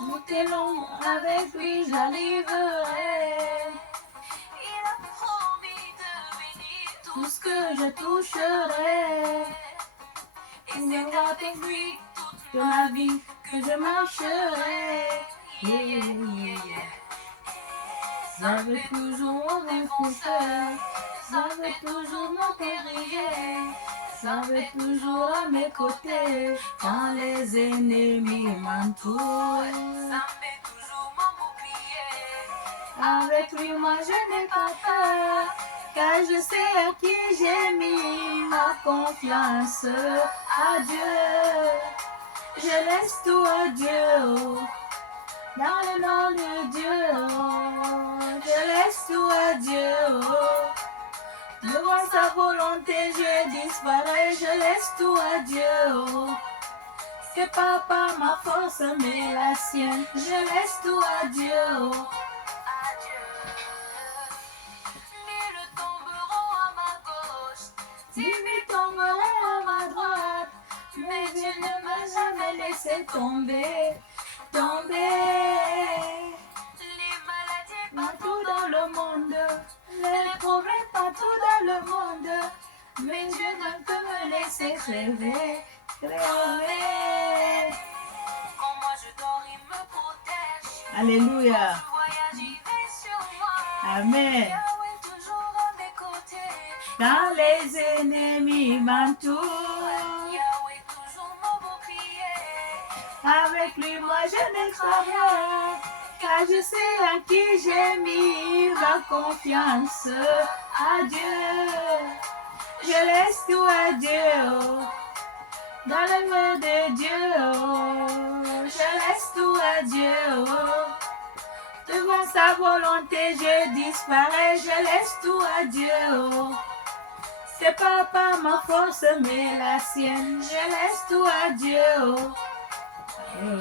Tout est long, avec lui j'arriverai. Il a promis de bénir Tout ce que je toucherai, et c'est avec lui toute de ma vie que je marcherai. Ça veut toujours m'enfoncer, ça veut toujours m'enterrer, ça veut toujours à mes côtés, quand les ennemis m'entourent. Ça met toujours mon bouclier. Avec lui, moi je n'ai pas peur, car je sais à qui j'ai mis ma confiance. À Dieu, je laisse tout à Dieu. Dans le nom de Dieu, je laisse tout à Dieu. Devant sa volonté, je disparais, je laisse tout à Dieu. C'est pas par ma force, mais la sienne, je laisse tout à Dieu. Adieu. Mille tomberont à ma gauche, 10 000 tomberaient à ma droite, mais Dieu ne m'a jamais laissé tomber. les maladies Partout dans le monde, les problèmes partout dans le monde, mais Dieu ne peut me laisser crever. Quand moi je dors, il me protège. Alléluia. Je voyage, il veille sur moi. Amen. Yahweh toujours à mes côtés. Quand les ennemis m'entourent, Yahweh toujours mon bouclier. avec lui moi je ne crains rien, car je sais à qui j'ai mis ma confiance. À Dieu, je laisse tout à Dieu. Dans le nom de Dieu, je laisse tout à Dieu. Devant sa volonté, je disparais, je laisse tout à Dieu. C'est pas par ma force, mais la sienne, je laisse tout à Dieu. Mon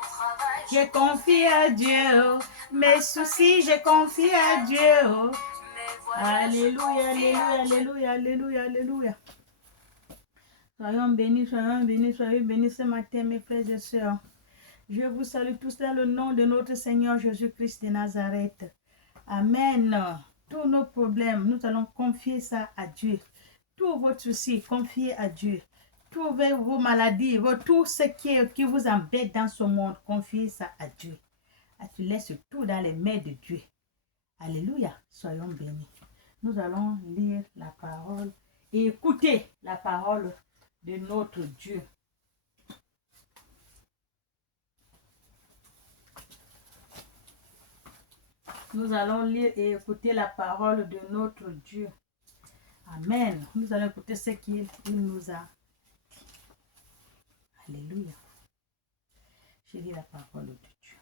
travail, Je confie à Dieu, mes soucis, je confie à Dieu. mes voyages, je Alléluia, confie à alléluia, Dieu. alléluia, alléluia, alléluia. Soyons bénis, soyez bénis ce matin, mes frères et sœurs. Je vous salue tous dans le nom de notre Seigneur Jésus-Christ de Nazareth. Amen. Tous nos problèmes, nous allons confier ça à Dieu. Tous vos soucis, confiez à Dieu. Tous vos maladies, tout ce qui vous embête dans ce monde, confiez ça à Dieu. Tu laisses tout dans les mains de Dieu. Alléluia. Soyons bénis. Nous allons lire la parole et écouter la parole de notre Dieu. Nous allons lire et écouter la parole de notre Dieu. Amen. Nous allons écouter ce qu'il nous a dit. Alléluia. Je lis la parole de Dieu.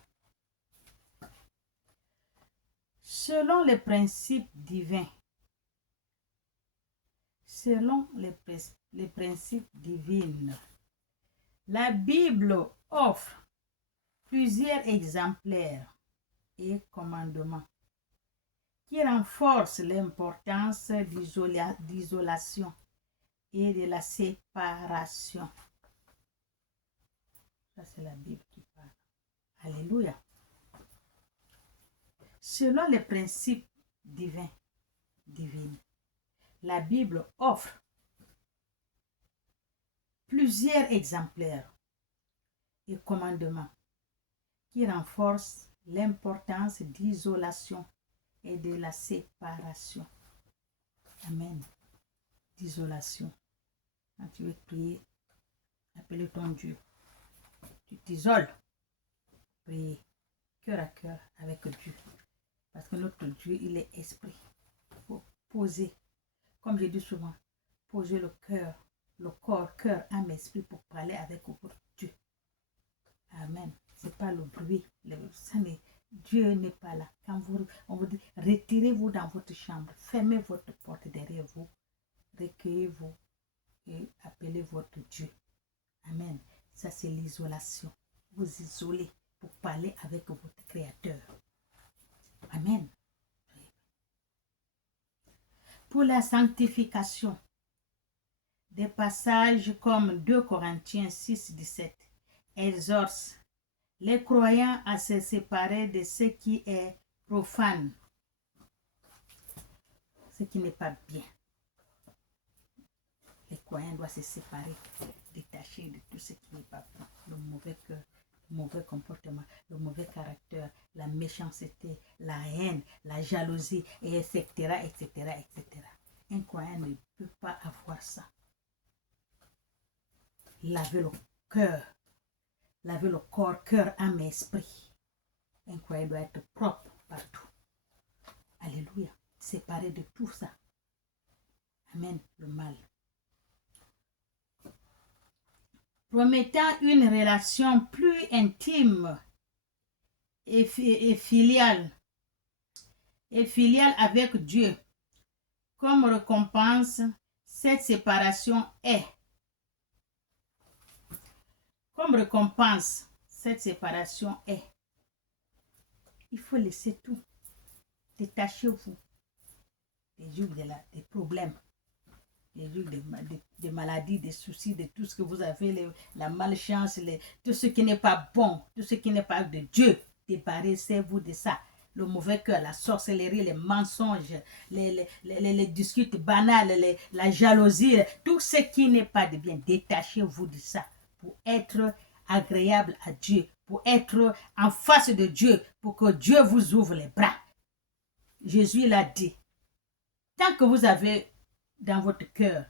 Selon les principes divins, la Bible offre plusieurs exemplaires et commandements qui renforcent l'importance d'isolation et de la séparation. Ça, c'est la Bible qui parle. Alléluia. Selon les principes divins, la Bible offre plusieurs exemplaires et commandements qui renforcent l'importance d'isolation et de la séparation. Amen. D'isolation. Quand tu veux prier, appelle ton Dieu. Tu t'isoles. Prier cœur à cœur avec Dieu. Parce que notre Dieu, il est esprit. Il faut poser, comme je dis souvent, poser le cœur, le corps, cœur, âme, esprit pour parler avec votre Dieu. Amen. Ce n'est pas le bruit. Dieu n'est pas là. Quand on vous dit, retirez-vous dans votre chambre, fermez votre porte derrière vous, recueillez-vous et appelez votre Dieu. Amen. Ça, c'est l'isolation. Vous isolez pour parler avec votre Créateur. Amen. Pour la sanctification, des passages comme 2 Corinthiens 6, 17 exhorte les croyants à se séparer de ce qui est profane, ce qui n'est pas bien. Les croyants doivent se séparer, détacher de tout ce qui n'est pas bon, le mauvais cœur, le mauvais comportement, le mauvais caractère, la méchanceté, la haine, la jalousie, et etc., etc., etc. Un croyant ne peut pas avoir ça. Laver le cœur, laver le corps, cœur, âme et esprit. Un croyant doit être propre partout. Alléluia. Séparé de tout ça. Amen. Le mal. Promettant une relation plus intime et filiale avec Dieu. Comme récompense, cette séparation est. Il faut laisser tout. Détachez-vous des problèmes, des maladies, des soucis, de tout ce que vous avez, la malchance, tout ce qui n'est pas bon, tout ce qui n'est pas de Dieu. Débarrassez-vous de ça. Le mauvais cœur, la sorcellerie, les mensonges, les disputes banales, la jalousie, tout ce qui n'est pas de bien. Détachez-vous de ça pour être agréable à Dieu, pour être en face de Dieu, pour que Dieu vous ouvre les bras. Jésus l'a dit. Tant que vous avez dans votre cœur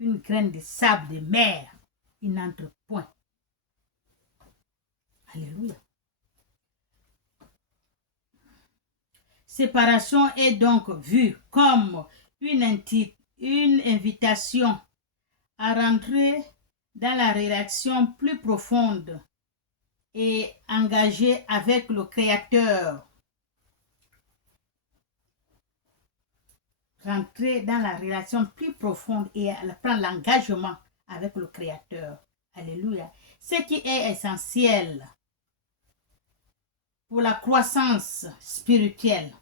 une graine de sable de mer, il n'entre point. Alléluia. Séparation est donc vue comme une invitation à rentrer dans la relation plus profonde et engagée avec le Créateur. Rentrer dans la relation plus profonde et prendre l'engagement avec le Créateur. Alléluia. Ce qui est essentiel pour la croissance spirituelle.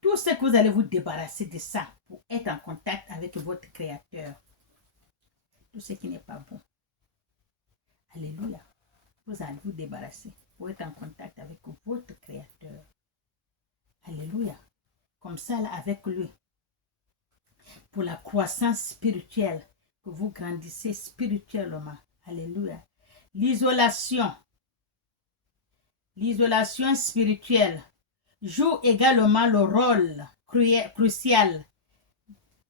Tout ce que vous allez vous débarrasser de ça pour être en contact avec votre Créateur. Tout ce qui n'est pas bon. Alléluia. Vous allez vous débarrasser pour être en contact avec votre Créateur. Alléluia. Comme ça, là, avec lui. Pour la croissance spirituelle, que vous grandissez spirituellement. Alléluia. L'isolation spirituelle joue également le rôle crucial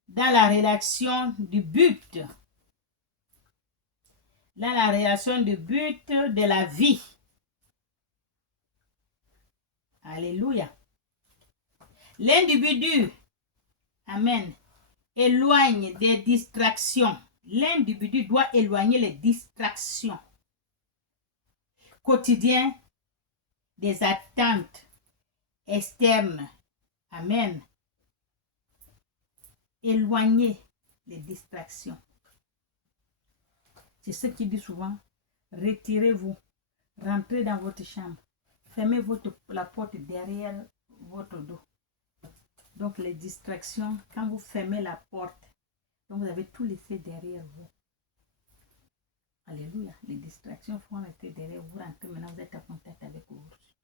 dans la relation du but. De la vie. Alléluia. L'individu, amen, éloigne des distractions. L'individu doit éloigner les distractions quotidiennes des attentes externes. Amen. Éloigner les distractions. C'est ce qu'il dit souvent. Retirez-vous. Rentrez dans votre chambre. Fermez la porte derrière votre dos. Donc les distractions, quand vous fermez la porte, donc vous avez tout laissé derrière vous. Alléluia. Les distractions font rester derrière vous. Rentrez maintenant, vous êtes en contact avec votre Dieu.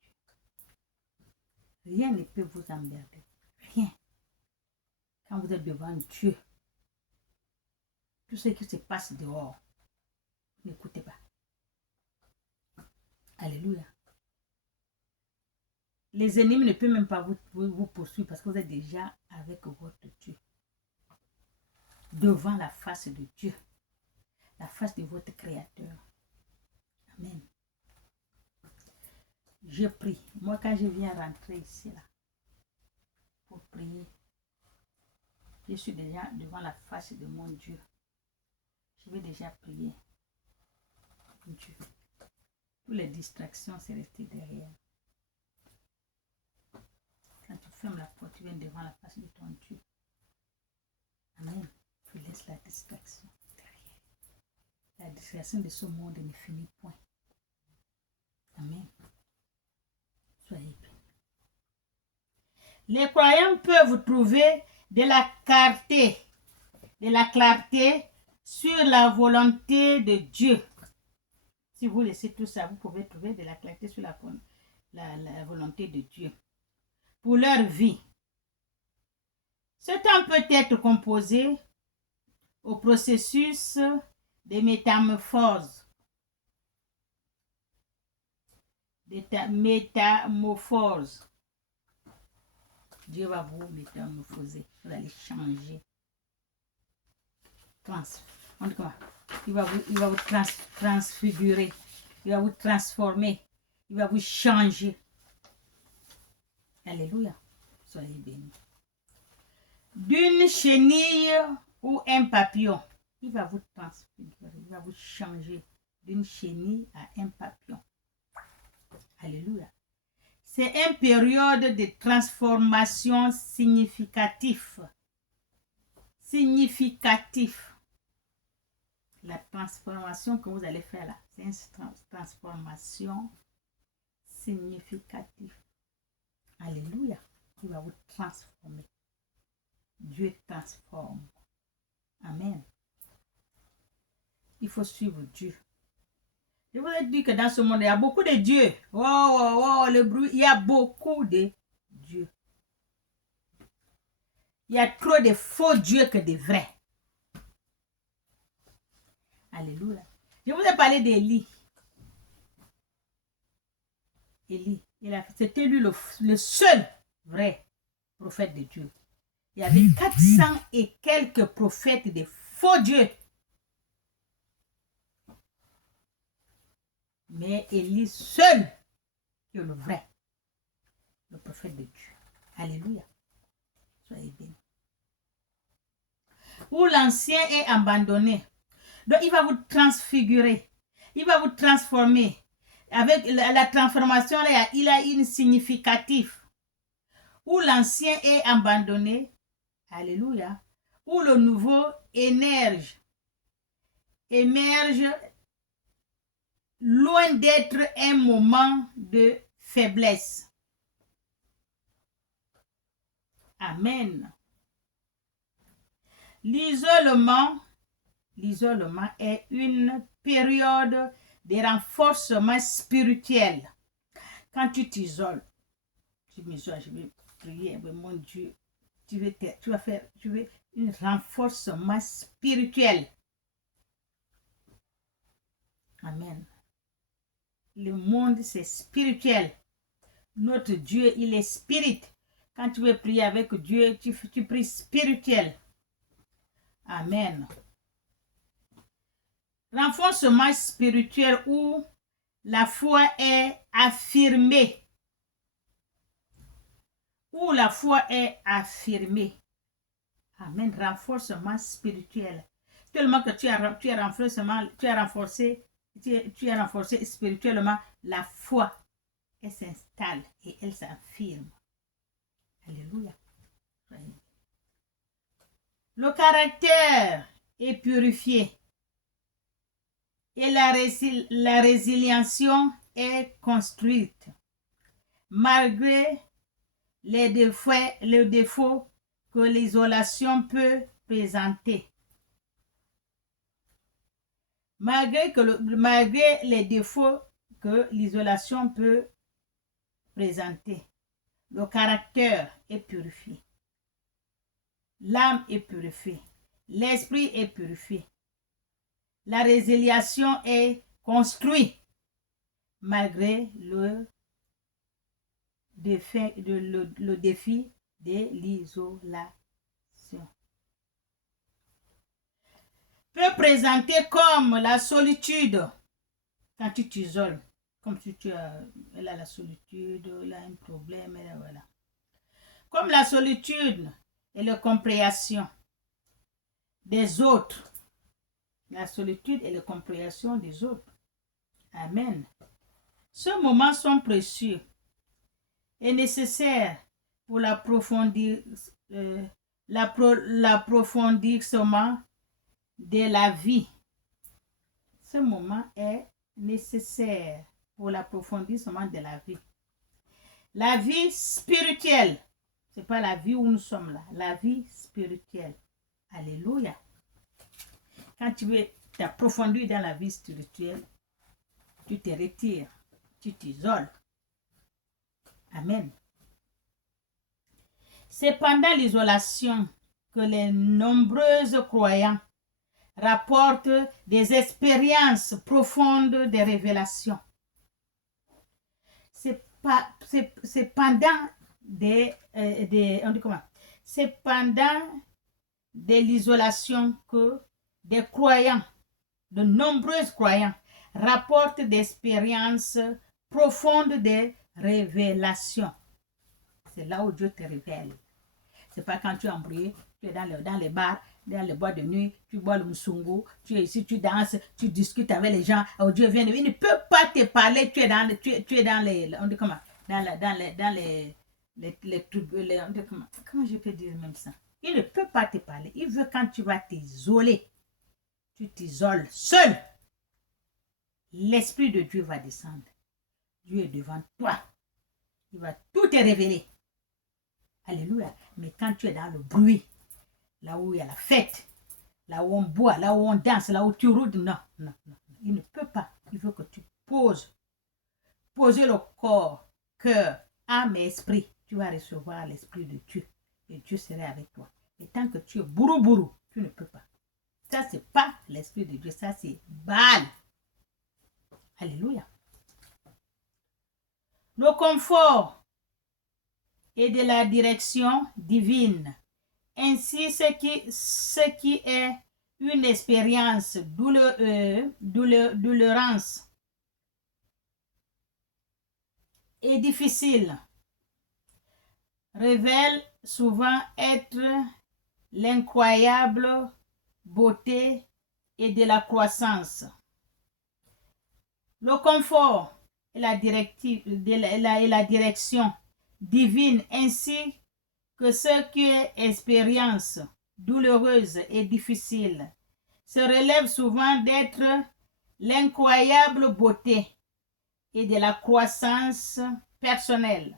Rien ne peut vous emmerder. Rien. Quand vous êtes devant Dieu, tout ce qui se passe dehors, n'écoutez pas. Alléluia. Les ennemis ne peuvent même pas vous poursuivre parce que vous êtes déjà avec votre Dieu. Devant la face de Dieu. La face de votre Créateur. Amen. Je prie. Moi, quand je viens rentrer ici, là, pour prier, je suis déjà devant la face de mon Dieu. Je vais déjà prier. Dieu. Toutes les distractions, c'est resté derrière. Quand tu fermes la porte, tu viens devant la face de ton Dieu. Amen. Tu laisses la distraction derrière. La distraction de ce monde ne finit point. Amen. Soyez bénis. Les croyants peuvent trouver de la clarté sur la volonté de Dieu. Si vous laissez tout ça, vous pouvez trouver de la clarté sur la volonté de Dieu. Pour leur vie. Ce temps peut être composé au processus de métamorphose. Métamorphose. Dieu va vous métamorphoser. Vous allez changer. Il va vous transfigurer. Il va vous transformer. Il va vous changer. Alléluia. Soyez bénis. D'une chenille ou un papillon, il va vous transfigurer. Il va vous changer d'une chenille à un papillon. Alléluia. C'est une période de transformation significative. La transformation que vous allez faire là, c'est une transformation significative. Alléluia. Il va vous transformer. Dieu transforme. Amen. Il faut suivre Dieu. Je vous ai dit que dans ce monde, il y a beaucoup de dieux. Le bruit, il y a beaucoup de dieux. Il y a trop de faux dieux que de vrais. Alléluia. Je vous ai parlé d'Élie. Élie, c'était lui le seul vrai prophète de Dieu. Il y avait 400 et quelques prophètes de faux dieux. Mais Élie seul est le vrai, le prophète de Dieu. Alléluia. Soyez bénis. Où l'ancien est abandonné. Donc il va vous transfigurer. Il va vous transformer. Avec la transformation, là, il a une significative. Où l'ancien est abandonné. Alléluia. Où le nouveau émerge loin d'être un moment de faiblesse. Amen. L'isolement est une période de renforcement spirituel. Quand tu t'isoles, tu m'isole, je vais prier, mais mon Dieu, tu veux un renforcement spirituel. Amen. Le monde, c'est spirituel. Notre Dieu, il est spirit. Quand tu veux prier avec Dieu, tu pries spirituel. Amen. Renforcement spirituel où la foi est affirmée. Où la foi est affirmée. Amen. Renforcement spirituel. Tellement que tu as renforcé spirituellement, la foi, elle s'installe et elle s'affirme. Alléluia. Le caractère est purifié et la résilience est construite malgré les défauts que l'isolation peut présenter. Malgré les défauts que l'isolation peut présenter, le caractère est purifié. L'âme est purifiée. L'esprit est purifié. La résilience est construite malgré le défi de l'isolation. Peut présenter comme la solitude quand tu t'isoles. Comme si elle a la solitude, elle a un problème, voilà. Comme la solitude et la compréhension des autres. La solitude et la compréhension des autres. Amen. Ces moments sont précieux et nécessaires pour l'approfondissement de la vie. Ce moment est nécessaire pour l'approfondissement de la vie. La vie spirituelle. Ce n'est pas la vie où nous sommes là. La vie spirituelle. Alléluia. Quand tu veux t'approfondir dans la vie spirituelle, tu te retires, tu t'isoles. Amen. C'est pendant l'isolation que les nombreux croyants rapportent des expériences profondes de révélation. C'est pendant on dit comment? C'est pendant de l'isolation que des croyants, de nombreux croyants, rapportent des expériences profondes de révélation. C'est là où Dieu te révèle. C'est pas quand tu es embrouillé, tu es dans les bars, dans les boîtes de nuit, tu bois le musungu, tu es ici, tu danses, tu discutes avec les gens, oh Dieu vient, il ne peut pas te parler, tu es dans les, on dit comment, on dit comment je peux dire même ça? Il ne peut pas te parler, il veut quand tu vas t'isoler, tu t'isoles seul. L'Esprit de Dieu va descendre. Dieu est devant toi. Il va tout te révéler. Alléluia. Mais quand tu es dans le bruit, là où il y a la fête, là où on boit, là où on danse, là où tu roules, non. Il ne peut pas. Il veut que tu poser le corps, cœur, âme et esprit. Tu vas recevoir l'Esprit de Dieu et Dieu sera avec toi. Et tant que tu es bourou, tu ne peux pas. Ça, c'est pas l'Esprit de Dieu, ça, c'est Baal. Alléluia. Le confort et de la direction divine. Ainsi, ce qui est une expérience douloureuse et difficile révèle souvent être l'incroyable beauté et de la croissance. Le confort et la direction divine ainsi que ce qui est expérience douloureuse et difficile se relève souvent d'être l'incroyable beauté et de la croissance personnelle.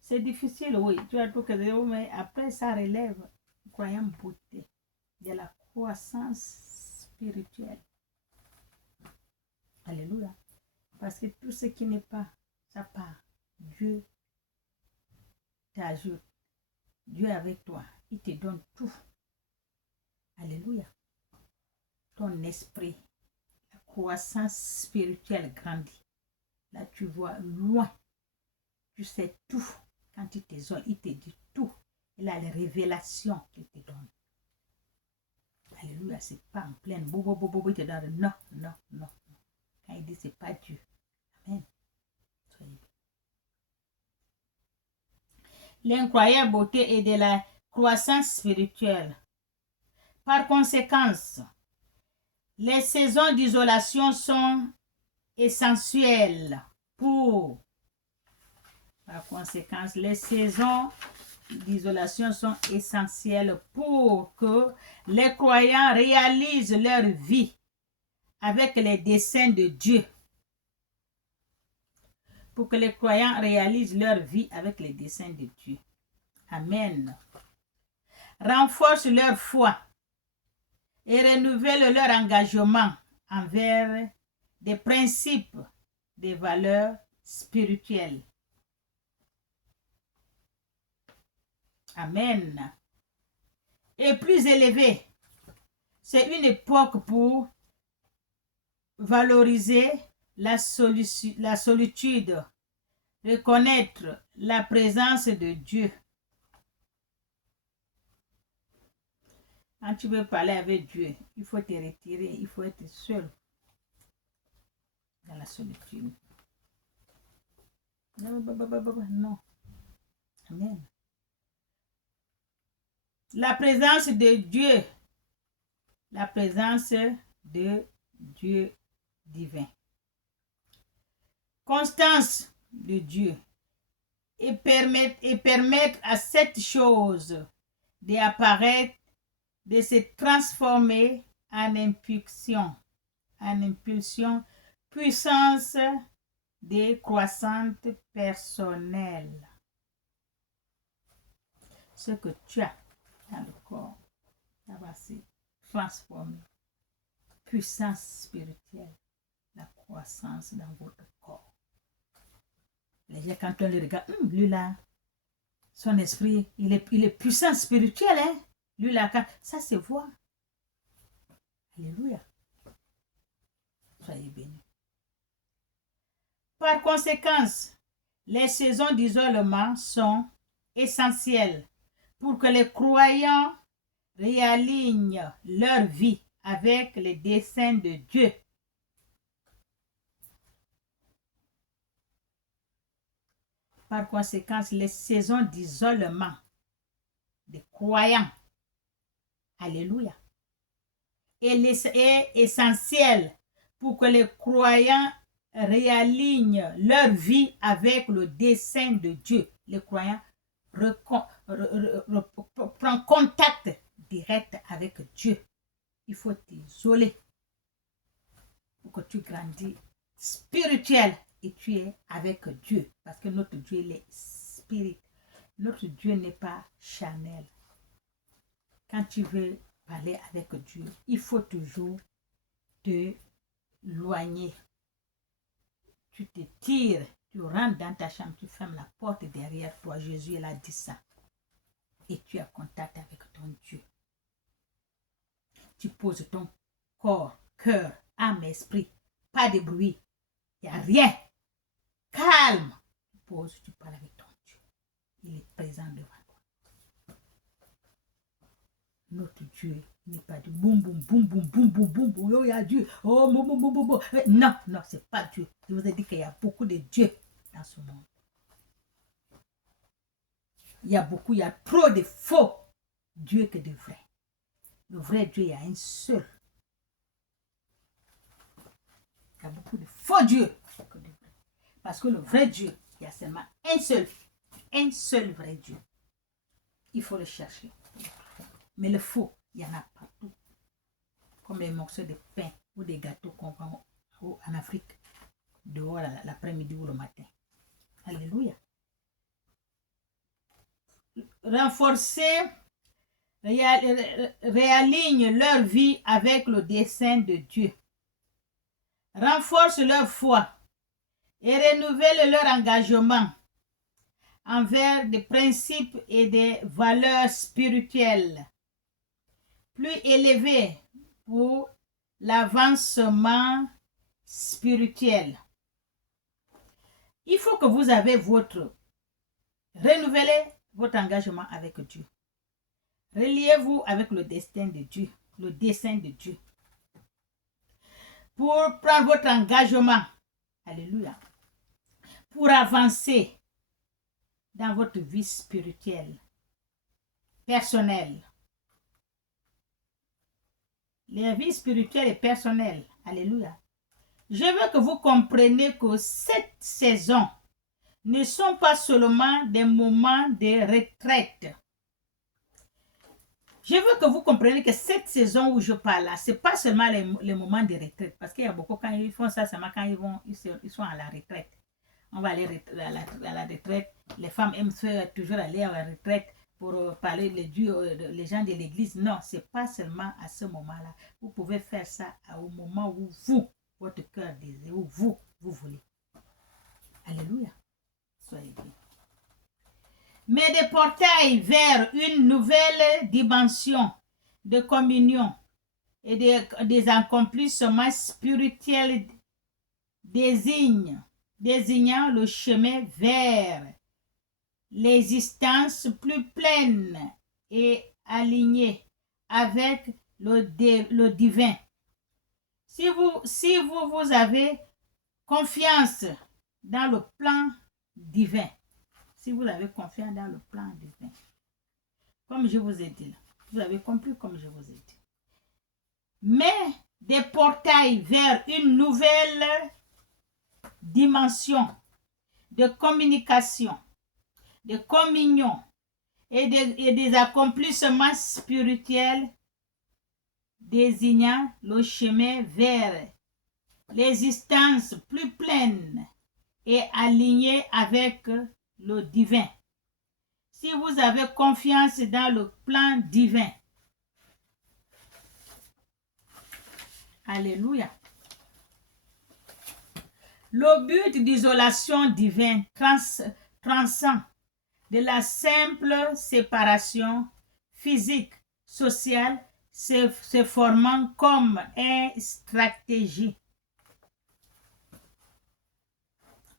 C'est difficile, oui, tu as tout que dire, mais après ça relève l'incroyable beauté de la croissance spirituelle. Alléluia. Parce que tout ce qui n'est pas sa part, Dieu t'ajoute. Dieu est avec toi. Il te donne tout. Alléluia. Ton esprit, la croissance spirituelle grandit. Là, tu vois loin. Tu sais tout. Quand tu t'isoles, il te dit tout. Il a les révélations qu'il te donne. Alléluia. C'est pas en pleine bobo, il te donne. Non. Quand il dit c'est pas Dieu. Amen. Soyez bien. L'incroyable beauté est de la croissance spirituelle. Par conséquent, les saisons d'isolation sont essentielles pour... Par conséquent, les saisons d'isolation sont essentielles pour que les croyants réalisent leur vie avec les desseins de Dieu. Pour que les croyants réalisent leur vie avec les desseins de Dieu. Amen. Renforcent leur foi et renouvellent leur engagement envers des principes, des valeurs spirituelles. Amen. Et plus élevé, c'est une époque pour valoriser la solitude, reconnaître la présence de Dieu. Quand tu veux parler avec Dieu, il faut te retirer, il faut être seul dans la solitude. Non. Amen. La présence de Dieu. La présence de Dieu divin. Constance de Dieu. Et permettre à cette chose d'apparaître, de se transformer en impulsion, puissance décroissante personnelle. Ce que tu as dans le corps, ça va se transformer. Puissance spirituelle, la croissance. croissance dans votre corps. Les gens, quand on le regarde, lui là, son esprit, il est puissant spirituel, hein. Lui là, ça se voit. Alléluia. Soyez bénis. Par conséquent, les saisons d'isolement sont essentielles pour que les croyants réalignent leur vie avec les desseins de Dieu. Par conséquent, les saisons d'isolement des croyants, alléluia, est essentiel pour que les croyants réalignent leur vie avec le dessein de Dieu. Les croyants prennent contact direct avec Dieu. Il faut t'isoler pour que tu grandis spirituel et tu es avec Dieu. Parce que notre Dieu, il est spirit. Notre Dieu n'est pas charnel. Quand tu veux parler avec Dieu, il faut toujours te éloigner. Tu te tires, tu rentres dans ta chambre, tu fermes la porte derrière toi. Jésus, il a dit ça. Et tu as contact avec ton Dieu. Tu poses ton corps, cœur, âme, esprit. Pas de bruit. Il n'y a rien. Calme. Tu poses, tu parles avec ton Dieu. Il est présent devant toi. Notre Dieu n'est pas du boum boum boum boum boum boum boum boum. Oh, il y a Dieu. Oh, boum boum boum boum boum. Non, non, c'est pas Dieu. Je vous ai dit qu'il y a beaucoup de dieux dans ce monde. Il y a trop de faux dieux que de vrais. Le vrai Dieu, il y a un seul. Il y a beaucoup de faux dieux que de vrais. Parce que le vrai Dieu, il y a seulement un seul vrai Dieu. Il faut le chercher. Mais le faux, il y en a partout. Comme les morceaux de pain ou des gâteaux qu'on vend en Afrique, dehors l'après-midi ou le matin. Alléluia. Renforcer, réaligne leur vie avec le dessein de Dieu. Renforce leur foi et renouvelle leur engagement envers des principes et des valeurs spirituelles plus élevés pour l'avancement spirituel. Il faut que vous avez renouvelez votre engagement avec Dieu. Reliez-vous avec le destin de Dieu, le dessein de Dieu. Pour prendre votre engagement, alléluia, pour avancer dans votre vie spirituelle, personnelle. La vie spirituelle et personnelle, alléluia. Je veux que vous compreniez que cette saison ne sont pas seulement des moments de retraite. Je veux que vous compreniez que cette saison où je parle là, ce n'est pas seulement les moments de retraite. Parce qu'il y a beaucoup, quand ils font ça, seulement quand ils sont à la retraite. On va aller à la retraite. Les femmes aiment toujours aller à la retraite pour parler les gens de l'église. Non, ce n'est pas seulement à ce moment-là. Vous pouvez faire ça au moment où votre cœur désire, où vous voulez. Alléluia. Soyez bien. Mais des portails vers une nouvelle dimension de communion et des accomplissements spirituels désignant le chemin vers l'existence plus pleine et alignée avec le divin. Si vous avez confiance dans le plan divin, si vous avez confiance dans le plan divin, comme je vous ai dit là, vous avez compris comme je vous ai dit. Mais des portails vers une nouvelle dimension de communication, de communion et des accomplissements spirituels désignant le chemin vers l'existence plus pleine et alignée avec le divin. Si vous avez confiance dans le plan divin, alléluia. Le but d'isolation divine transcend de la simple séparation physique, sociale, se formant comme une stratégie.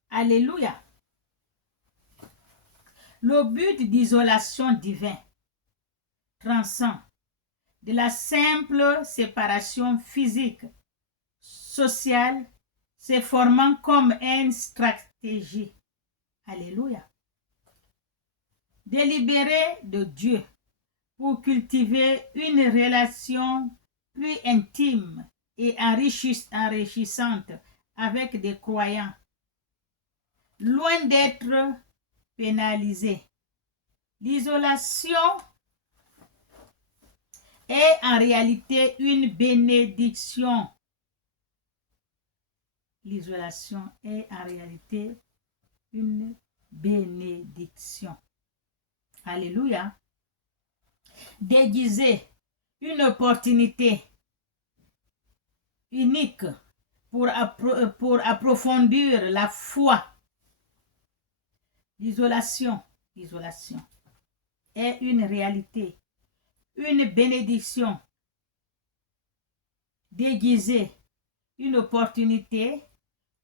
Alléluia. Le but d'isolation divine transcend de la simple séparation physique, sociale, se formant comme une stratégie. Alléluia. Délibéré de Dieu pour cultiver une relation plus intime et enrichissante avec des croyants, loin d'être pénalisé. L'isolation est en réalité une bénédiction. L'isolation est en réalité une bénédiction. Alléluia. Déguiser une opportunité unique pour approfondir la foi. L'isolation est une réalité, une bénédiction. Déguiser une opportunité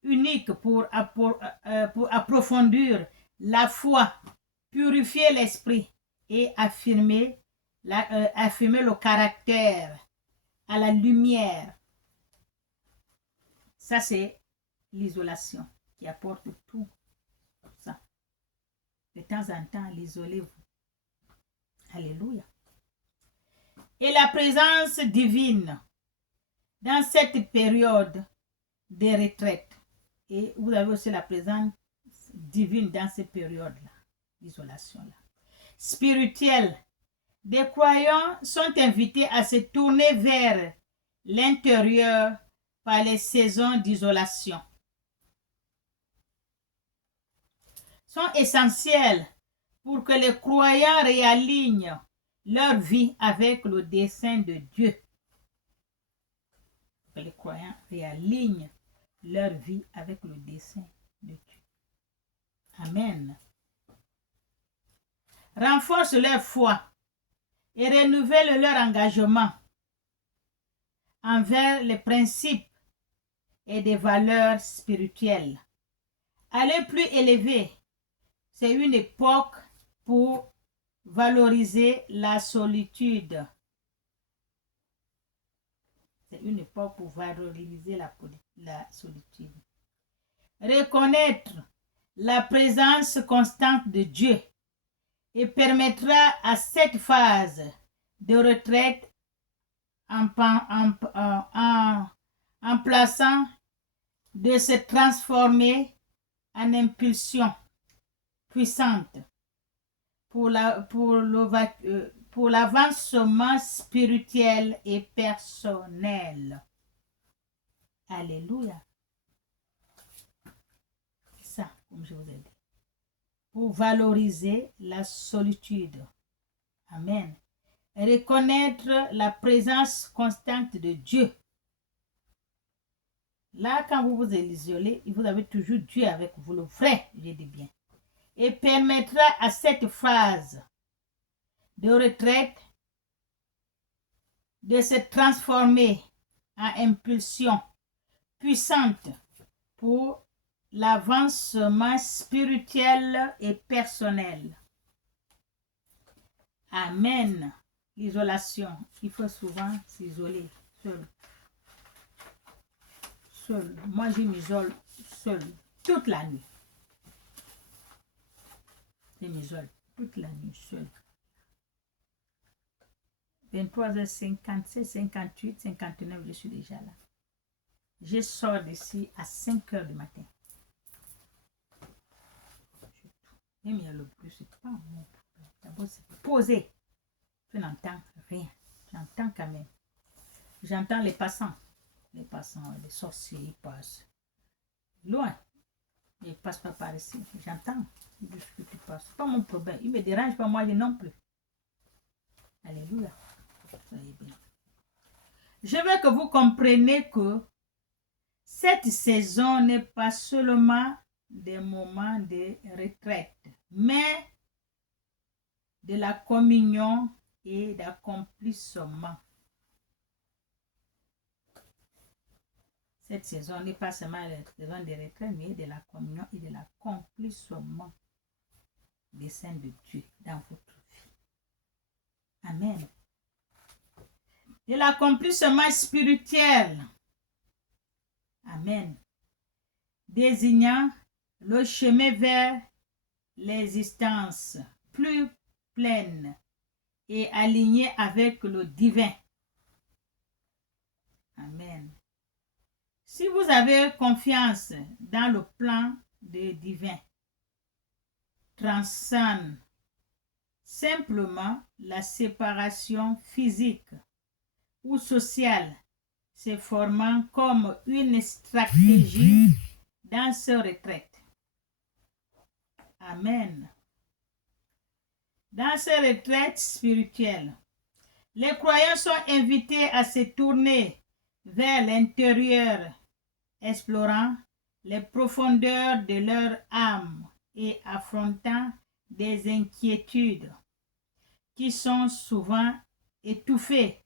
unique pour approfondir la foi, purifier l'esprit et affirmer le caractère à la lumière. Ça, c'est l'isolation qui apporte tout ça. De temps en temps, l'isolez-vous. Alléluia. Et la présence divine dans cette période de retraite. Et vous avez aussi la présence divine dans cette période-là, d'isolation-là. Spirituelle. Des croyants sont invités à se tourner vers l'intérieur par les saisons d'isolation. Sont essentiels pour que les croyants réalignent leur vie avec le dessein de Dieu. Que les croyants réalignent leur vie avec le dessein de Dieu. Amen. Renforce leur foi et renouvelle leur engagement envers les principes et des valeurs spirituelles. Aller plus élevé, c'est une époque pour valoriser la solitude. C'est une époque pour valoriser la solitude. Reconnaître la présence constante de Dieu et permettra à cette phase de retraite en plaçant de se transformer en impulsion puissante pour l'avancement spirituel et personnel. Alléluia. C'est ça, comme je vous ai dit. Pour valoriser la solitude. Amen. Reconnaître la présence constante de Dieu. Là, quand vous vous isolez, vous avez toujours Dieu avec vous, le vrai, je dis bien. Et permettra à cette phase de retraite de se transformer en impulsion puissante pour l'avancement spirituel et personnel. Amen. L'isolation, il faut souvent s'isoler seul. Seul. Moi, je m'isole seul toute la nuit. Je m'isole toute la nuit seul. 23h57, 58, 59, je suis déjà là. Je sors d'ici à 5h du matin. Même il y a le bruit, c'est pas mon problème. D'abord, c'est posé. Je n'entends rien. J'entends quand même. J'entends les passants. Les passants, les sorciers, ils passent. Loin. Ils ne passent pas par ici. J'entends. Ils disent que tu passes. C'est pas mon problème. Ils ne me dérangent pas, moi non plus. Alléluia. Soyez bien. Je veux que vous compreniez que Cette saison n'est pas seulement des moments de retraite, mais de la communion et d'accomplissement. Cette saison n'est pas seulement la saison de retraite, mais de la communion et de l'accomplissement des saints de Dieu dans votre vie. Amen. De l'accomplissement spirituel. Amen. Désignant le chemin vers l'existence plus pleine et alignée avec le divin. Amen. Si vous avez confiance dans le plan de divin, transcende simplement la séparation physique ou sociale, se formant comme une stratégie dans ce retraite. Amen. Dans ces retraites spirituelles, les croyants sont invités à se tourner vers l'intérieur, explorant les profondeurs de leur âme et affrontant des inquiétudes qui sont souvent étouffées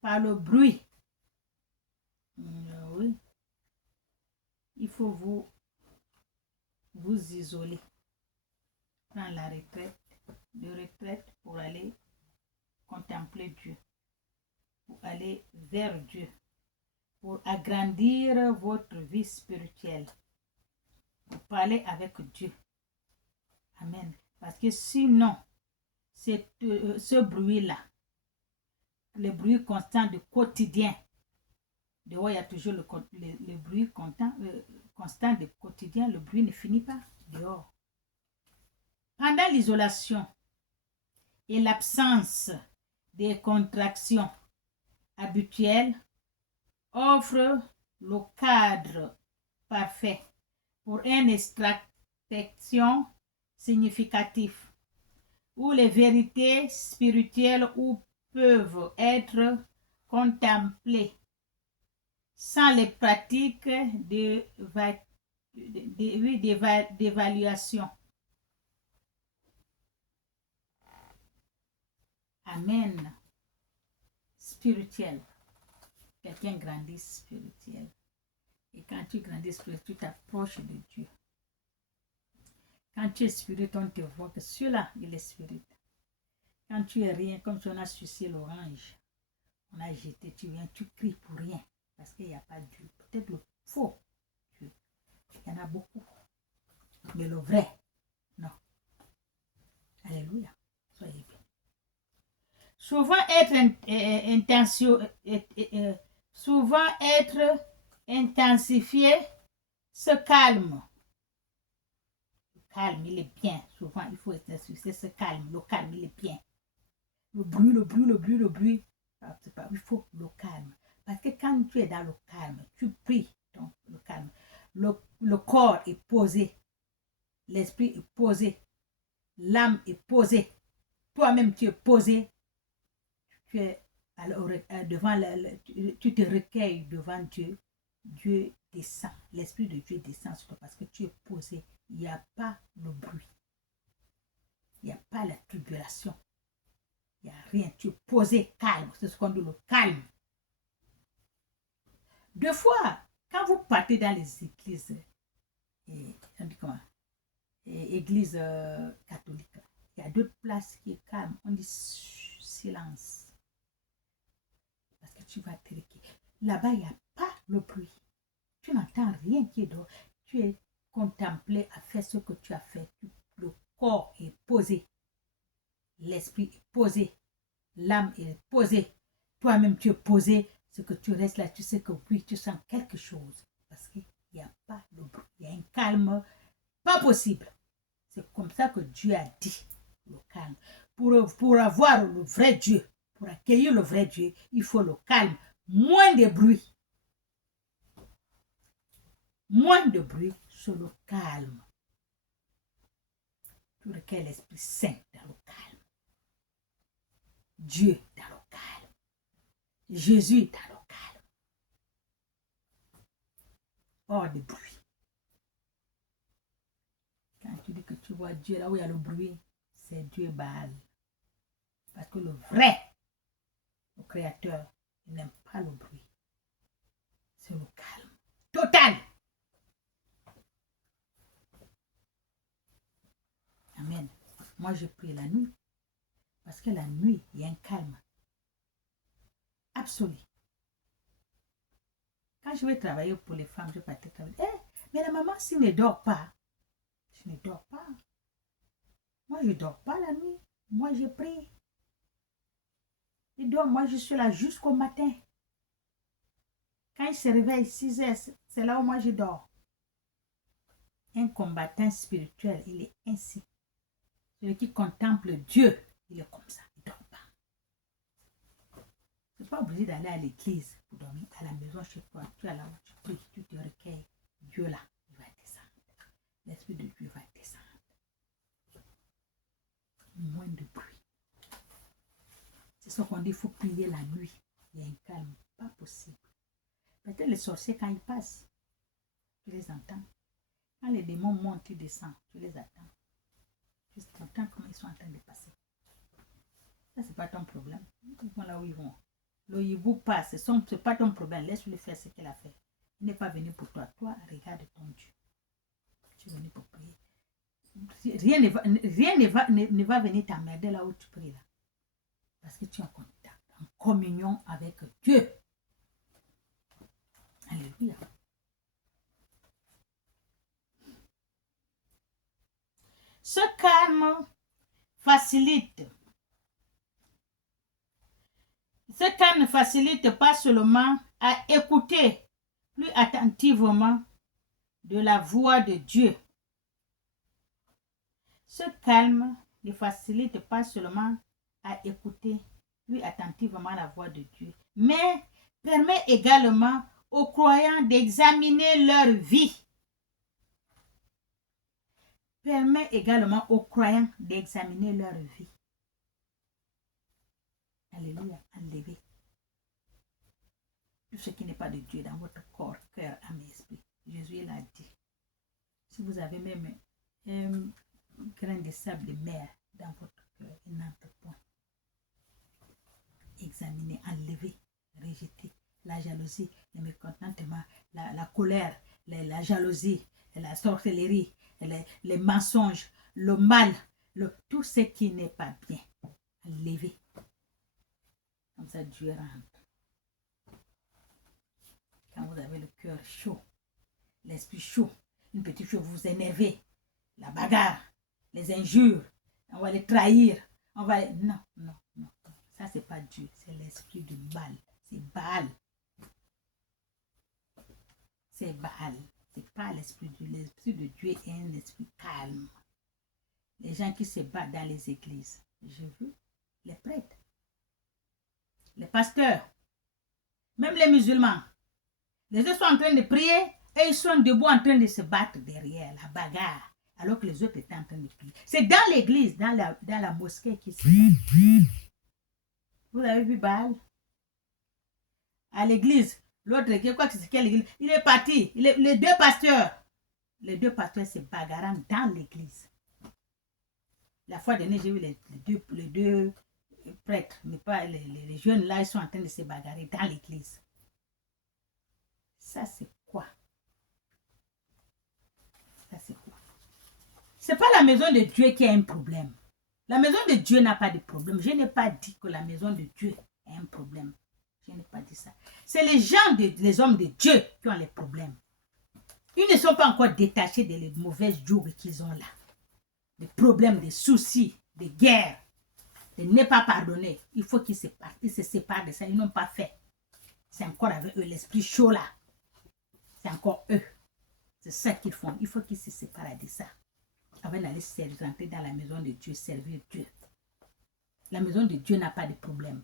par le bruit. Oui. Il faut vous isoler, prendre la retraite, pour aller contempler Dieu, pour aller vers Dieu, pour agrandir votre vie spirituelle, pour parler avec Dieu. Amen. Parce que sinon, ce bruit-là, le bruit constant du quotidien, dehors il y a toujours le bruit constant du quotidien, le bruit ne finit pas dehors. Pendant l'isolation et l'absence des contractions habituelles, offre le cadre parfait pour une extraction significative où les vérités spirituelles peuvent être contemplées sans les pratiques d'évaluation. Amen. Spirituel. Quelqu'un grandit spirituel. Et quand tu grandis spirituel, tu t'approches de Dieu. Quand tu es spirituel, on te voit que celui-là, il est spirituel. Quand tu es rien, comme si on a sucé l'orange, on a jeté, tu viens, tu cries pour rien. Parce qu'il n'y a pas Dieu. Peut-être le faux Dieu. Il y en a beaucoup. Mais le vrai, non. Alléluia. Soyez bien. Souvent être intensifié, ce calme. Le calme, il est bien. Souvent, il faut intensifier ce calme. Le calme, il est bien. Le bruit. Il faut le calme. Parce que quand tu es dans le calme, tu pries, donc le calme. Le corps est posé. L'esprit est posé. L'âme est posée. Toi-même, tu es posé. Tu es devant tu te recueilles devant Dieu. Dieu descend. L'esprit de Dieu descend sur toi parce que tu es posé. Il n'y a pas le bruit. Il n'y a pas la tribulation. Il n'y a rien. Tu es posé, calme. C'est ce qu'on dit, le calme. Deux fois, quand vous partez dans les églises, églises catholiques, il y a d'autres places qui est calme. On dit silence. Parce que tu vas te recueillir. Là-bas, il n'y a pas le bruit. Tu n'entends rien qui est dehors. Tu es contemplé à faire ce que tu as fait. Le corps est posé. L'esprit est posé. L'âme est posée. Toi-même, tu es posé. Ce que tu restes là, tu sais que oui, tu sens quelque chose. Parce qu'il n'y a pas le bruit. Il y a un calme pas possible. C'est comme ça que Dieu a dit, le calme. Pour avoir le vrai Dieu, pour accueillir le vrai Dieu, il faut le calme. Moins de bruit. Moins de bruit sur le calme. Tu recueilles l'Esprit Saint dans le calme. Dieu dans le calme. Jésus dans le calme. hors de bruit. Quand tu dis que tu vois Dieu là où il y a le bruit, c'est Dieu Baal. Parce que le vrai, le Créateur, il n'aime pas le bruit. C'est le calme. Total. Amen. Moi, je prie la nuit. Parce que la nuit, il y a un calme. Absolu. Quand je vais travailler pour les femmes, je vais partir travailler. Mais la maman, s'il ne dort pas, je ne dors pas. Moi, je ne dors pas la nuit. Moi, je prie. Il dort, moi, je suis là jusqu'au matin. Quand il se réveille, 6 heures, c'est là où moi, je dors. Un combattant spirituel, il est ainsi. Celui qui contemple Dieu, il est comme ça, il ne dort pas. Tu n'es pas obligé d'aller à l'église pour dormir à la maison chez toi. Tu es là où tu pries, tu te recueilles. Dieu là, il va descendre. L'Esprit de Dieu va descendre. Moins de bruit. C'est ce qu'on dit, il faut prier la nuit. Il y a un calme, pas possible. Peut-être les sorciers, quand ils passent, tu les entends. Quand les démons montent, ils descendent, tu les attends. Tu entends comment ils sont en train de passer. Ça, ce n'est pas ton problème. Ils vont là où ils vont. Le hibou passe, ce n'est pas ton problème. Laisse-le faire ce qu'il a fait. Il n'est pas venu pour toi. Toi, regarde ton Dieu. Tu es venu pour prier. Rien ne va venir t'emmerder là où tu pries là. Parce que tu es en contact, en communion avec Dieu. Alléluia. Ce calme facilite. Ce calme ne facilite pas seulement à écouter plus attentivement de la voix de Dieu. Ce calme ne facilite pas seulement à écouter plus attentivement la voix de Dieu, mais permet également aux croyants d'examiner leur vie. Permet également aux croyants d'examiner leur vie. Alléluia, enlevez tout ce qui n'est pas de Dieu dans votre corps, cœur, âme et esprit. Jésus l'a dit. Si vous avez même un grain de sable de mer dans votre cœur, il n'entre point. Examinez, enlevez, rejetez la jalousie, le mécontentement, la colère, la jalousie, la sorcellerie, les mensonges, le mal, tout ce qui n'est pas bien. Enlevez. Comme ça, Dieu rentre. Quand vous avez le cœur chaud, l'esprit chaud, une petite chose, vous vous énervez, la bagarre, les injures, on va les trahir, on va les... Non, non, non. Ça, c'est pas Dieu, c'est l'esprit du mal. C'est Baal. C'est Baal. C'est pas l'esprit de Dieu. L'esprit de Dieu est un esprit calme. Les gens qui se battent dans les églises, j'ai vu les prêtres, les pasteurs, même les musulmans. Les autres sont en train de prier et ils sont debout en train de se battre derrière la bagarre, alors que les autres étaient en train de prier. C'est dans l'église, dans la mosquée qu'ils se battent. Vous avez vu Baal? À l'église, l'autre, quoi que c'est quelle église, il est parti. Les deux pasteurs se bagarrant dans l'église. La fois dernière, j'ai vu les deux prêtres, mais pas les jeunes là, ils sont en train de se bagarrer dans l'église. Ça, c'est quoi? Ça, c'est quoi? C'est pas la maison de Dieu qui a un problème. La maison de Dieu n'a pas de problème. Je n'ai pas dit que la maison de Dieu a un problème. Je n'ai pas dit ça. C'est les hommes de Dieu qui ont les problèmes. Ils ne sont pas encore détachés des mauvaises jours qu'ils ont là. Des problèmes, des soucis, des guerres, de ne pas pardonner. Il faut qu'ils se partent. Ils se séparent de ça. Ils n'ont pas fait. C'est encore avec eux, l'esprit chaud là. C'est encore eux. C'est ça qu'ils font. Il faut qu'ils se séparent de ça. Avant d'aller rentrer dans la maison de Dieu, servir Dieu. La maison de Dieu n'a pas de problème.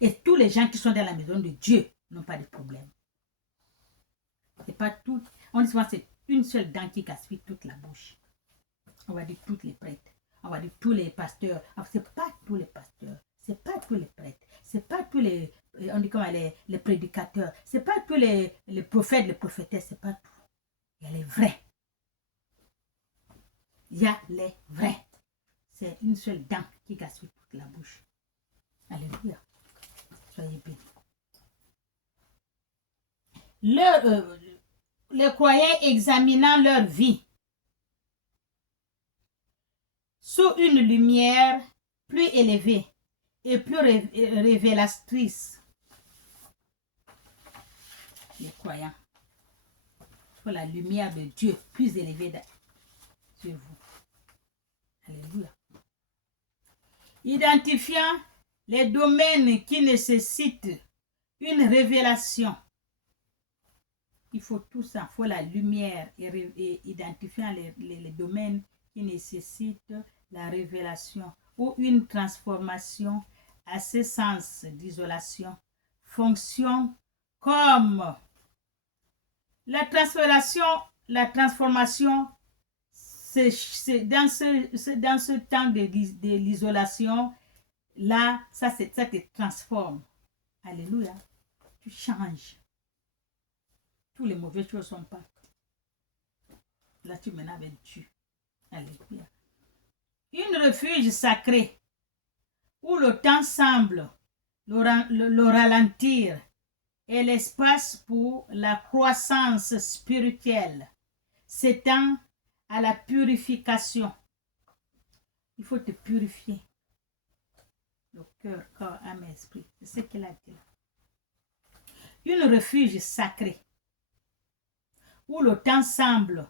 Et tous les gens qui sont dans la maison de Dieu n'ont pas de problème. C'est pas tout. On dit souvent c'est une seule dent qui gaspille toute la bouche. On va dire tous les prêtres. On va dire tous les pasteurs. C'est pas tous les pasteurs. C'est pas tous les prêtres. C'est pas tous on dit comment les prédicateurs. C'est pas tous les prophètes, les prophétesses. C'est pas tout. Il y a les vrais. Il y a les vrais. C'est une seule dent qui gaspille toute la bouche. Alléluia. Soyez bénis. Les croyants examinant leur vie sous une lumière plus élevée et plus révélatrice. Les croyants, pour la lumière de Dieu plus élevée sur vous. Alléluia. Identifiant les domaines qui nécessitent une révélation. Il faut tout ça, il faut la lumière et identifiant les domaines qui nécessitent la révélation ou une transformation à ce sens d'isolation fonctionne comme la transformation c'est dans ce temps de l'isolation là, ça te transforme. Alléluia. Tu changes. Tous les mauvaises choses sont parties. Là, tu mènes avec Dieu. Alléluia. Un refuge sacré où le temps semble le ralentir et l'espace pour la croissance spirituelle s'étend à la purification. Il faut te purifier. Le cœur, corps, âme et esprit. C'est ce qu'il a dit. Un refuge sacré où le temps semble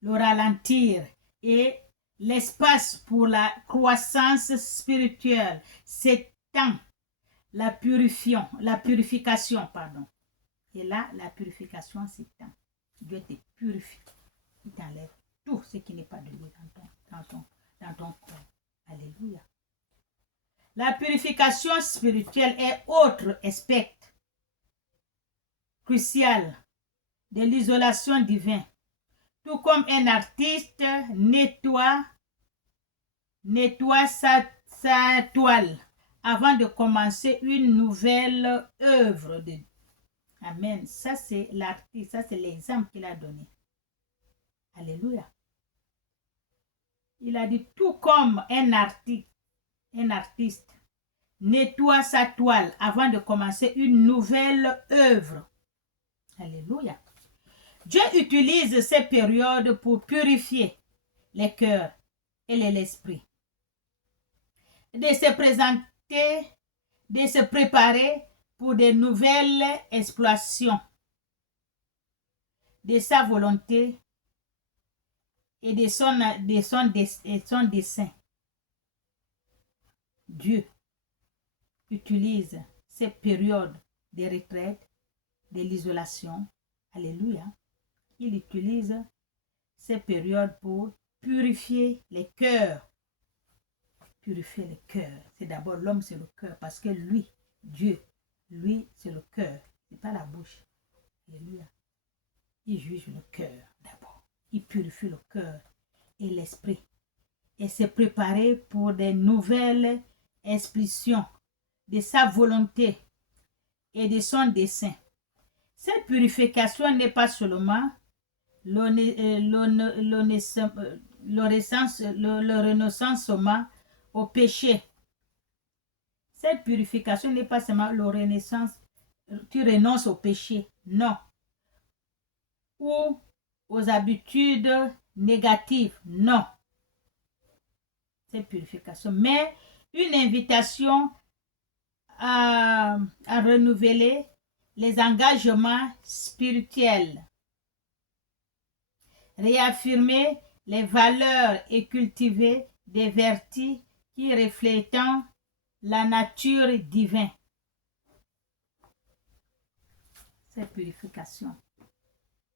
le ralentir et l'espace pour la croissance spirituelle s'étend, la purification, pardon. Et là, la purification s'étend. Dieu te purifie. Il t'enlève tout ce qui n'est pas de lui dans ton corps. Alléluia. La purification spirituelle est autre aspect crucial de l'isolation divine. Tout comme un artiste nettoie sa toile avant de commencer une nouvelle œuvre. Amen. Ça, c'est l'artiste. Ça, c'est l'exemple qu'il a donné. Alléluia. Il a dit tout comme un artiste nettoie sa toile avant de commencer une nouvelle œuvre. Alléluia. Dieu utilise ces périodes pour purifier les cœurs et l'esprit. De se présenter, de se préparer pour de nouvelles explorations de sa volonté et de son dessein. Dieu utilise ces périodes de retraite, de l'isolation. Alléluia. Il utilise ces périodes pour purifier les cœurs. Purifier les cœurs. C'est d'abord l'homme, c'est le cœur. Parce que lui, Dieu, lui, c'est le cœur. Ce n'est pas la bouche. Alléluia. Il juge le cœur d'abord. Il purifie le cœur et l'esprit. Et se préparer pour des nouvelles expressions de sa volonté et de son dessein. Cette purification n'est pas seulement le renoncement au péché. Cette purification n'est pas seulement le renaissance, tu renonces au péché, non. Ou aux habitudes négatives, non. Cette purification, mais une invitation à renouveler les engagements spirituels, réaffirmer les valeurs et cultiver des vertus qui reflètent la nature divine. Cette purification,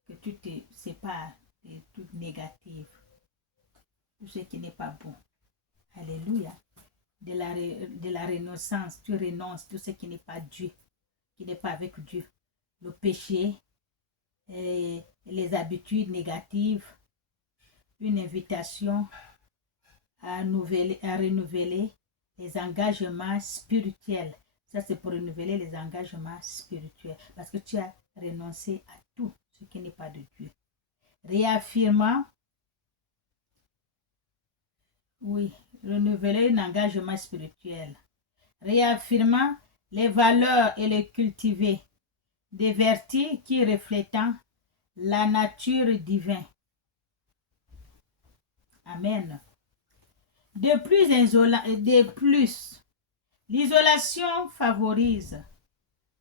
que tu te sépares de tout négatif, tout ce qui n'est pas bon. Alléluia. De la renonçance, tu renonces tout ce qui n'est pas Dieu, qui n'est pas avec Dieu. Le péché, et les habitudes négatives, une invitation à renouveler les engagements spirituels. Ça, c'est pour renouveler les engagements spirituels. Parce que tu as renoncé à tout ce qui n'est pas de Dieu. réaffirmant, renouveler un engagement spirituel, réaffirmant les valeurs et les cultiver, des vertus qui reflètent la nature divine. Amen. De plus, l'isolation favorise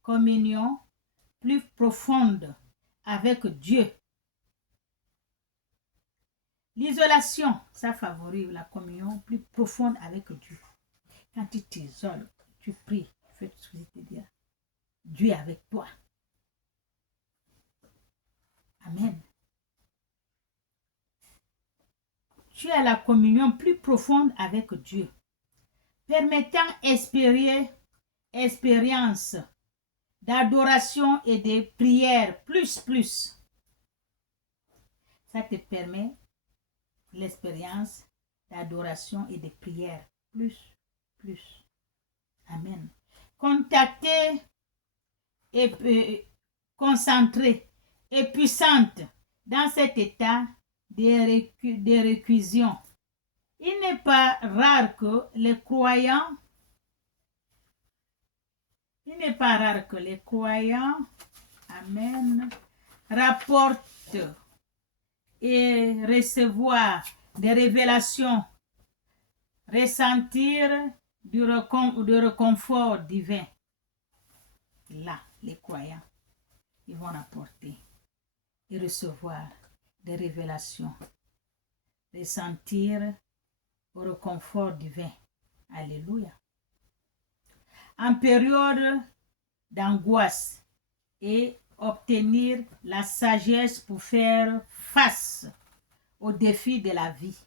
communion plus profonde avec Dieu. L'isolation, ça favorise la communion plus profonde avec Dieu. Quand tu t'isoles, tu pries, tu fais tout ce que je te dis. Dieu est avec toi. Amen. Tu as la communion plus profonde avec Dieu, permettant expérience d'adoration et de prière plus. Ça te permet l'expérience d'adoration et de prière plus. Amen. Contactée et concentrée et puissante dans cet état de réclusion. Il n'est pas rare que les croyants amen, rapportent et recevoir des révélations, ressentir du réconfort divin. Là, les croyants, ils vont rapporter et recevoir des révélations, ressentir le réconfort divin. Alléluia. En période d'angoisse et obtenir la sagesse pour faire face aux défis de la vie.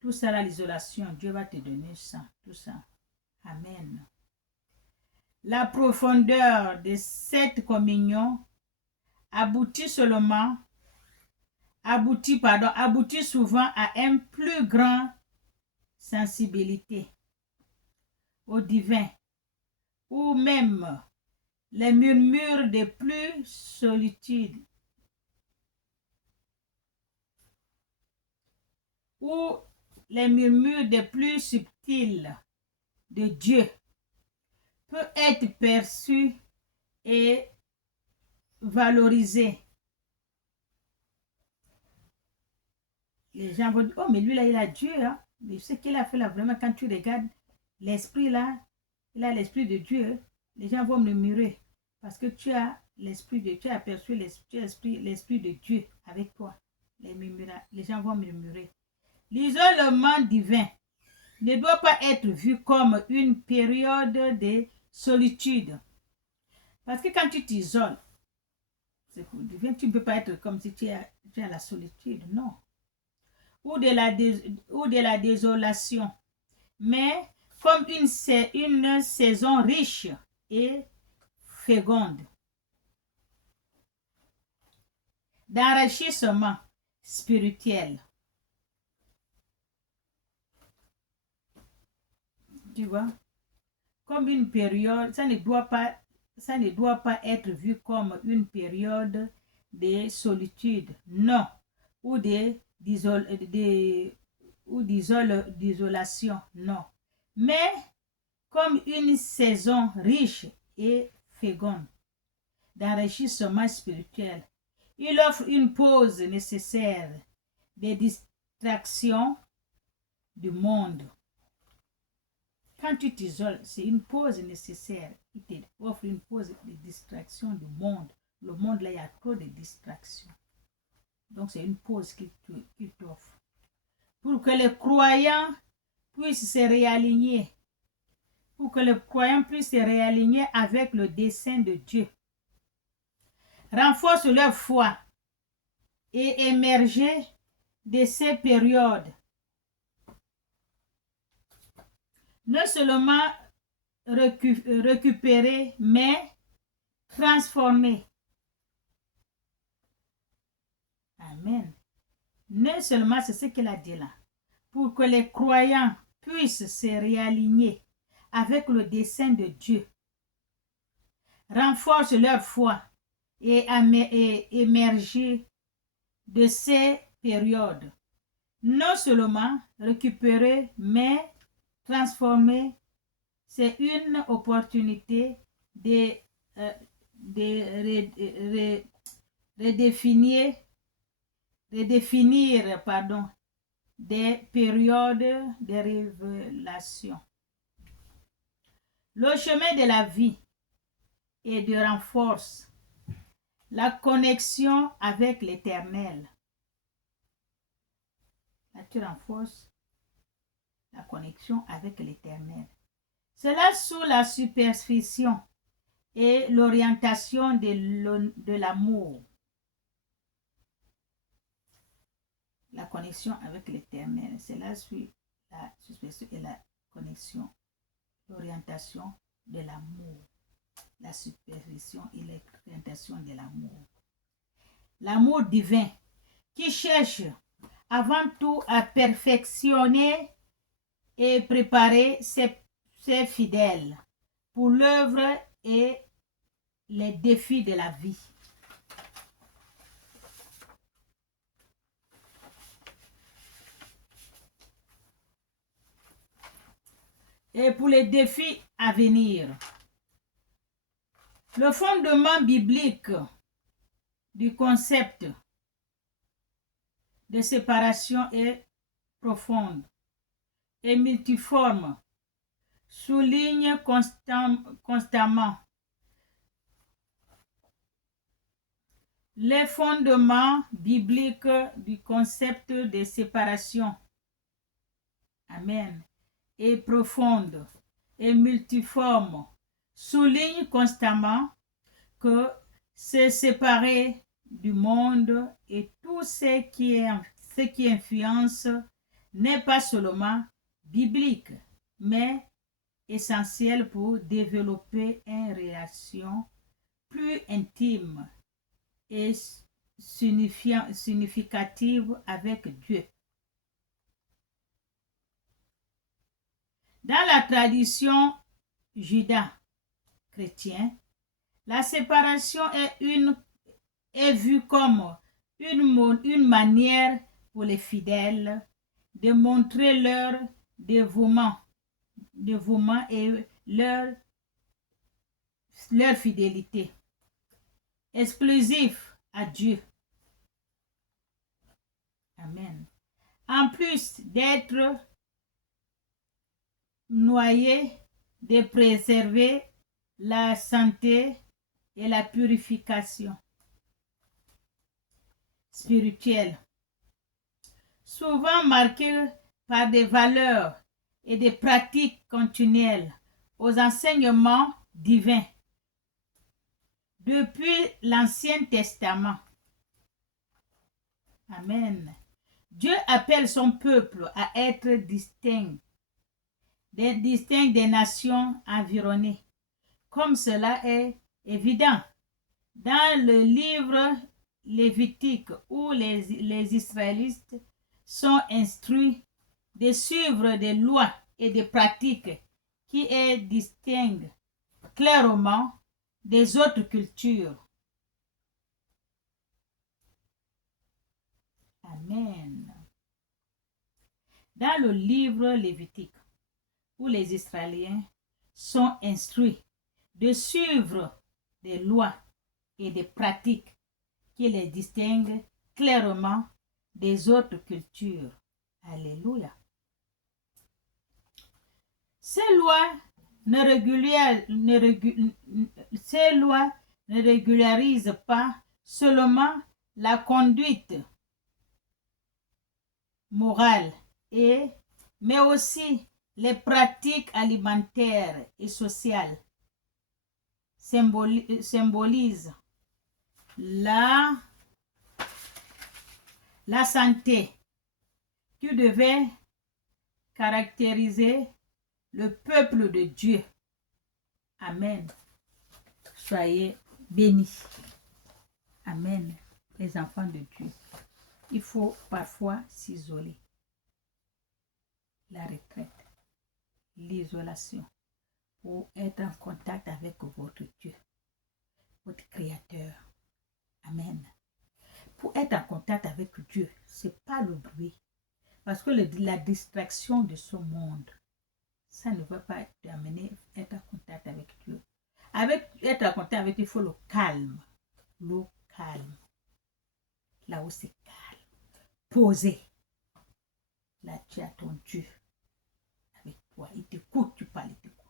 Tout ça, l'isolation, Dieu va te donner ça, tout ça. Amen. La profondeur de cette communion aboutit souvent à une plus grande sensibilité au divin, ou même les murmures de plus solitude, ou les murmures de plus subtils de Dieu peut être perçu et valorisé. Les gens vont dire, oh mais lui là il a Dieu, hein? Mais ce qu'il a fait là, vraiment quand tu regardes l'esprit là, il a l'esprit de Dieu. Les gens vont murmurer parce que tu as l'esprit de Dieu, tu as perçu l'esprit de Dieu avec toi. Les gens vont murmurer. L'isolement divin ne doit pas être vu comme une période de solitude. Parce que quand tu t'isoles, tu ne peux pas être comme si tu as la solitude, non. Ou de la désolation, mais comme une saison riche et féconde d'enrichissement spirituel. Tu vois, comme une période, ça ne doit pas être vu comme une période de solitude, non, ou d'isolation, non, mais comme une saison riche et féconde d'enrichissement spirituel. Il offre une pause nécessaire des distractions du monde. Quand tu t'isoles, c'est une pause nécessaire. Il t'offre une pause des distractions du monde. Le monde, là, il y a trop de distractions. Donc, c'est une pause qu'il t'offre. Pour que les croyants puissent se réaligner. Pour que les croyants puissent se réaligner avec le dessein de Dieu. Renforce leur foi et émerger de ces périodes. Non seulement récupérer, mais transformer. Amen. Non seulement c'est ce qu'il a dit là, pour que les croyants puissent se réaligner avec le dessein de Dieu, renforce leur foi et émerger de ces périodes. Non seulement récupérer, mais transformer, c'est une opportunité de, euh, de redéfinir, des périodes de révélation. Le chemin de la vie et de renforce la connexion avec l'Éternel. Là, tu renforces la connexion avec l'Éternel. Cela sous la supervision et l'orientation de l'amour. La connexion avec l'Éternel. Cela suit la supervision et la connexion, l'orientation de l'amour. La supervision et l'orientation de l'amour. L'amour divin qui cherche avant tout à perfectionner et préparer ses fidèles pour l'œuvre et les défis de la vie. Et pour les défis à venir. Le fondement biblique du concept de séparation est profonde et multiforme, souligne constamment les fondements bibliques du concept de séparation. Amen. Et profonde et multiforme, souligne constamment que se séparer du monde et tout ce qui influence n'est pas seulement biblique, mais essentiel pour développer une relation plus intime et significative avec Dieu. Dans la tradition juda-chrétienne, la séparation est vue comme une manière pour les fidèles de montrer leur dévouement et leur fidélité exclusive à Dieu. Amen. En plus d'être noyé, de préserver la santé et la purification spirituelle, souvent marquée par des valeurs et des pratiques continuelles aux enseignements divins. Depuis l'Ancien Testament. Amen. Dieu appelle son peuple à être distinct des nations environnées, comme cela est évident dans le livre Lévitique où les Israélites sont instruits de suivre des lois et des pratiques qui est distinctes clairement des autres cultures. Amen. Dans le livre Lévitique, où les Israéliens sont instruits de suivre des lois et des pratiques qui les distinguent clairement des autres cultures. Alléluia. Ces lois ne régularisent pas seulement la conduite morale, mais aussi les pratiques alimentaires et sociales. Symbolisent la santé qui devait caractériser le peuple de Dieu. Amen. Soyez bénis. Amen. Les enfants de Dieu. Il faut parfois s'isoler. La retraite, l'isolation, pour être en contact avec votre Dieu, votre Créateur. Amen. Pour être en contact avec Dieu, ce n'est pas le bruit. Parce que la distraction de ce monde, ça ne va pas t'amener à être en contact avec Dieu. Être en contact avec Dieu, il faut le calme. Le calme. Là où c'est calme. Posé. Là, tu as ton Dieu avec toi. Il t'écoute, tu parles, il t'écoute.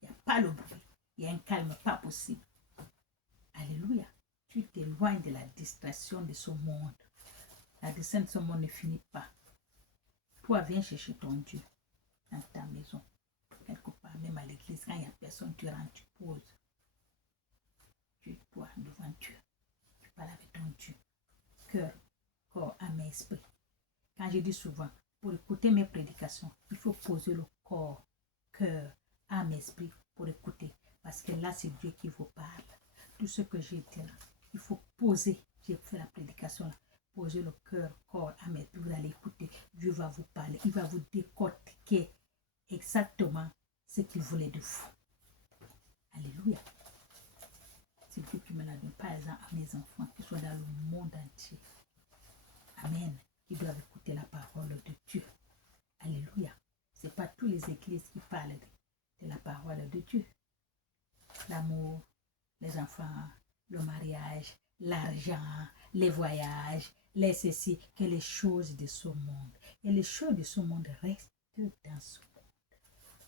Il n'y a pas le bruit. Il y a un calme pas possible. Alléluia. Tu t'éloignes de la distraction de ce monde. La distraction de ce monde ne finit pas. Toi, viens chercher ton Dieu dans ta maison. Quelque part, même à l'église, quand il n'y a personne, tu rentres, tu poses. Tu toi devant Dieu. Tu parles avec ton Dieu. Cœur, corps, âme et esprit. Quand je dis souvent, pour écouter mes prédications, il faut poser le corps, cœur, âme, esprit pour écouter. Parce que là, c'est Dieu qui vous parle. Tout ce que j'ai dit là, il faut poser. J'ai fait la prédication là. Posez le cœur, corps, âme, esprit. Vous allez écouter. Dieu va vous parler. Il va vous décortiquer exactement ce qu'il voulait de vous. Alléluia. C'est Dieu qui me l'a donné, par exemple, à mes enfants qui sont dans le monde entier. Amen. Qui doivent écouter la parole de Dieu. Alléluia. Ce n'est pas toutes les églises qui parlent de la parole de Dieu. L'amour, les enfants, le mariage, l'argent, les voyages, les ceci, que les choses de ce monde. Et les choses de ce monde restent dans ce monde.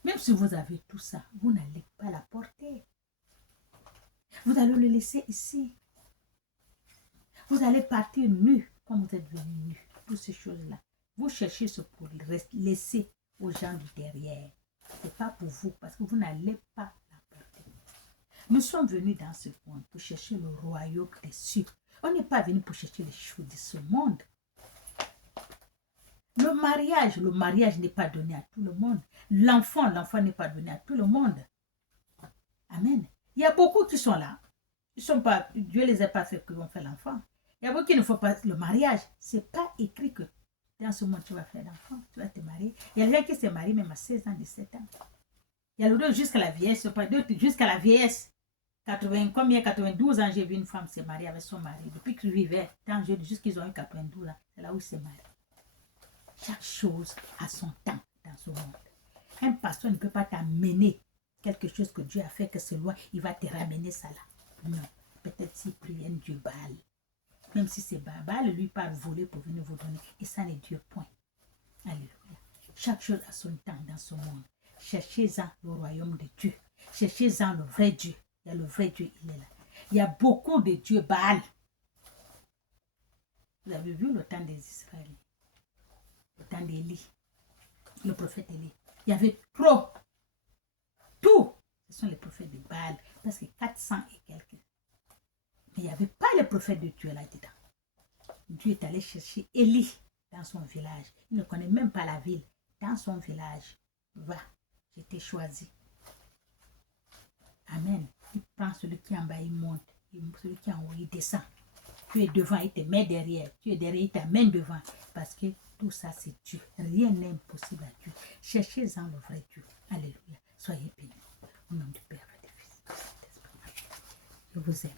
Même si vous avez tout ça, vous n'allez pas la porter. Vous allez le laisser ici. Vous allez partir nu, comme vous êtes venu nu. Toutes ces choses-là. Vous cherchez ce pour laisser aux gens du derrière. Ce n'est pas pour vous, parce que vous n'allez pas la porter. Nous sommes venus dans ce monde pour chercher le royaume des cieux. On n'est pas venu pour chercher les choses de ce monde. Le mariage n'est pas donné à tout le monde. L'enfant n'est pas donné à tout le monde. Amen. Il y a beaucoup qui sont là. Ils sont pas, Dieu ne les a pas fait qu'ils vont faire l'enfant. Il y a beaucoup qui ne font pas le mariage. Ce n'est pas écrit que dans ce monde tu vas faire l'enfant, tu vas te marier. Il y a des gens qui se marient même à 16 ans, 17 ans. Il y a le deux jusqu'à la vieillesse, pas d'autres jusqu'à la vieillesse. 92 ans, j'ai vu une femme se marier avec son mari. Depuis qu'ils vivaient, jusqu'à qu'ils ont eu 92 ans, c'est là où ils se marient. Chaque chose a son temps dans ce monde. Un pasteur ne peut pas t'amener quelque chose que Dieu a fait, que c'est loin, il va te ramener ça là. Non, peut-être s'il prie un Dieu Baal. Même si c'est Baal, lui part voler pour venir vous donner. Et ça n'est Dieu point. Alléluia. Chaque chose a son temps dans ce monde. Cherchez-en le royaume de Dieu. Cherchez-en le vrai Dieu. Il y a le vrai Dieu, il est là. Il y a beaucoup de dieux Baal. Vous avez vu le temps des Israéliens. Le temps d'Élie. Le prophète Élie. Il y avait trop. Tout. Ce sont les prophètes de Baal. Parce que 400 et quelques. Mais il n'y avait pas les prophètes de Dieu là-dedans. Dieu est allé chercher Élie dans son village. Il ne connaît même pas la ville. Dans son village. Va, je t'ai choisi. Amen. Il prend celui qui est en bas, il monte. Celui qui est en haut, il descend. Tu es devant, il te met derrière. Tu es derrière, il t'amène devant. Parce que tout ça, c'est Dieu. Rien n'est impossible à Dieu. Cherchez-en le vrai Dieu. Alléluia. Soyez bénis. Au nom du Père et du Fils. Je vous aime.